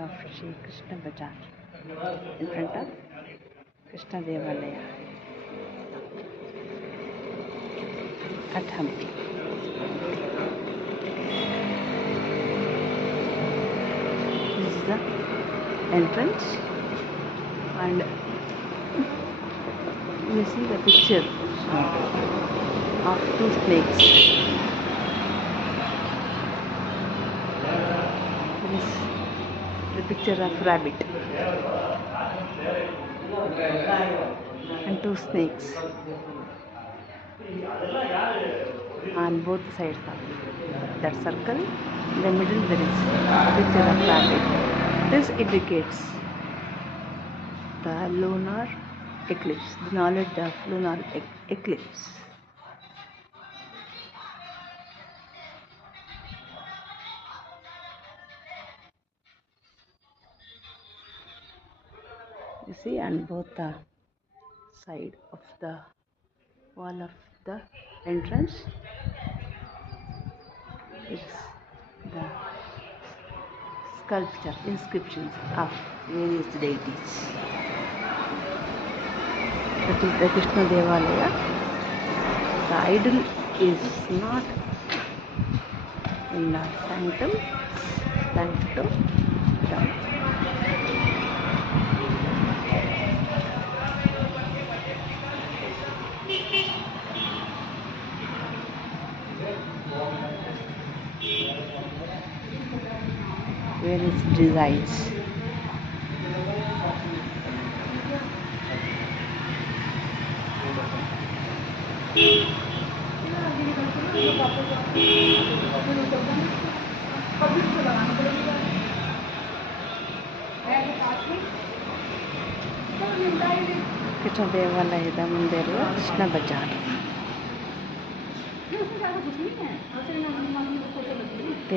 of Shri Krishna Bazaar in front of Krishna Devalaya at Hampi. This is the entrance, and you see the picture of two snakes. This is the picture of rabbit and two snakes on both sides of that circle. In the middle there is a picture of rabbit. This indicates the lunar eclipse, the knowledge of lunar eclipse. You see, on both the side of the wall of the entrance is the sculpture, inscriptions of various deities. That is the Krishna Devalaya. The idol is not in the sanctum, various designs. Krishna Devalayada ಮುಂದೆ ಇರುವ ಕೃಷ್ಣ ಬಜಾರ್.